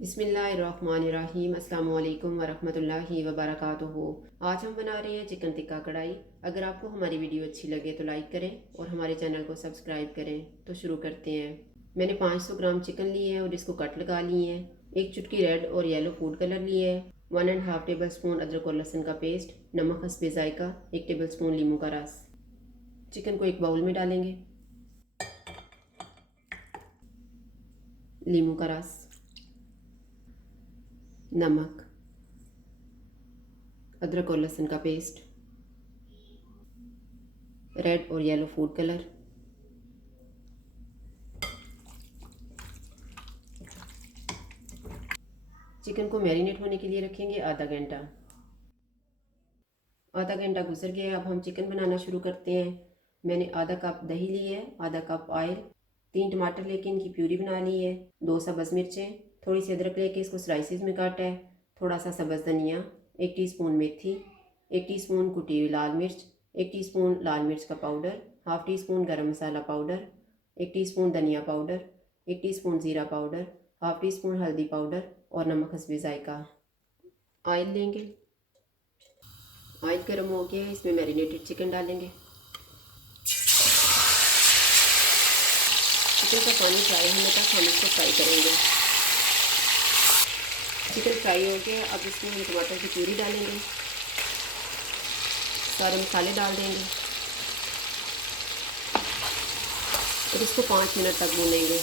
बिस्मिल्लाहिर्रहमानिर्रहीम अस्सलामु अलैकुम वरहमतुल्लाहि वबरकातुहू। आज हम बना रहे हैं चिकन टिक्का कढ़ाई। अगर आपको हमारी वीडियो अच्छी लगे तो लाइक करें और हमारे चैनल को सब्सक्राइब करें। तो शुरू करते हैं। मैंने 500 ग्राम चिकन लिए है और इसको कट लगा लिए हैं। एक चुटकी रेड और येलो फूड कलर लिए है। 1.5 टेबल स्पून अदरक और लहसुन का पेस्ट, नमक हस्बे जायका, 1 टेबल स्पून नींबू का रस। चिकन को एक बाउल में डालेंगे। नींबू का रस, नमक, अदरक और लहसुन का पेस्ट, रेड और येलो फूड कलर, चिकन को मैरिनेट होने के लिए रखेंगे आधा घंटा। आधा घंटा गुजर गया। अब हम चिकन बनाना शुरू करते हैं। मैंने आधा कप दही ली है, आधा कप ऑयल, 3 टमाटर लेके इनकी प्यूरी बना ली है, 2 सब्ज़ मिर्चें, थोड़ी सी अदरक लेके इसको स्लाइसिस में काटा है, थोड़ा सा सब्ज़ धनिया, 1 टीस्पून मेथी, 1 टीस्पून कुटी हुई लाल मिर्च, 1 टीस्पून लाल मिर्च का पाउडर, हाफ़ टी स्पून गरम मसाला पाउडर, 1 टीस्पून धनिया पाउडर, 1 टीस्पून ज़ीरा पाउडर, हाफ़ टी स्पून हल्दी पाउडर और नमक हस्बे जायका। ऑयल लेंगे। ऑयल गर्म हो गया है, इसमें मैरिनेटेड चिकन डालेंगे। चिकन का पानी फ्राई होने तक हम इसको फ्राई करेंगे। चिकन फ्राई हो गया। अब इसमें हम टमाटर की प्यूरी डालेंगे, सारे मसाले डाल देंगे और इसको 5 मिनट तक भूनेंगे।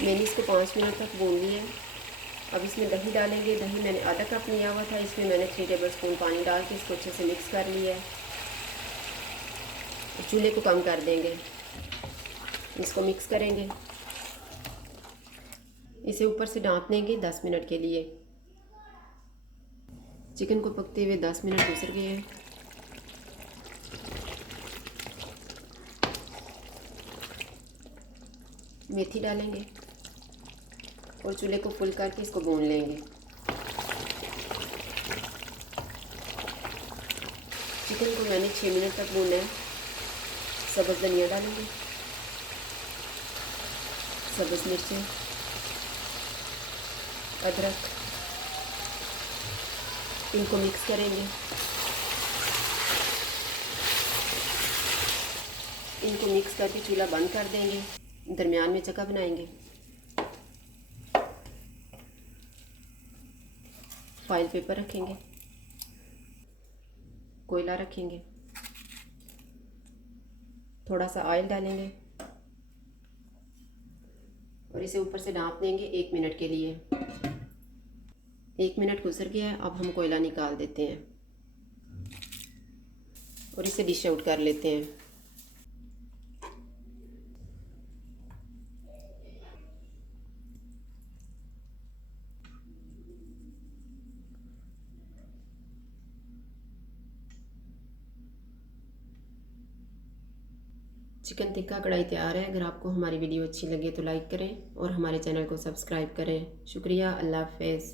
मैंने इसको 5 मिनट तक भून लिया है। अब इसमें दही डालेंगे। दही मैंने आधा कप लिया हुआ था, इसमें मैंने 3 टेबल स्पून पानी डाल के इसको अच्छे से मिक्स कर लिया है। चूल्हे को कम कर देंगे, इसको मिक्स करेंगे। इसे ऊपर से ढाँप देंगे 10 मिनट के लिए। चिकन को पकते हुए 10 मिनट गुजर गए हैं। मेथी डालेंगे और चूल्हे को फुल करके इसको भून लेंगे। चिकन को मैंने 6 मिनट तक भूना है। सब्ज़ धनिया डालेंगे, सब्ज़ मिर्चें, अदरक, इनको मिक्स करेंगे। इनको मिक्स करके चूल्हा बंद कर देंगे। दरमियान में चक्का बनाएंगे। फॉइल पेपर रखेंगे, कोयला रखेंगे, थोड़ा सा ऑयल डालेंगे और इसे ऊपर से ढाँप देंगे 1 मिनट के लिए। 1 मिनट गुजर गया है। अब हम कोयला निकाल देते हैं और इसे डिश आउट कर लेते हैं। चिकन टिक्का कढ़ाई तैयार है। अगर आपको हमारी वीडियो अच्छी लगे तो लाइक करें और हमारे चैनल को सब्सक्राइब करें। शुक्रिया। अल्लाह हाफ़िज़।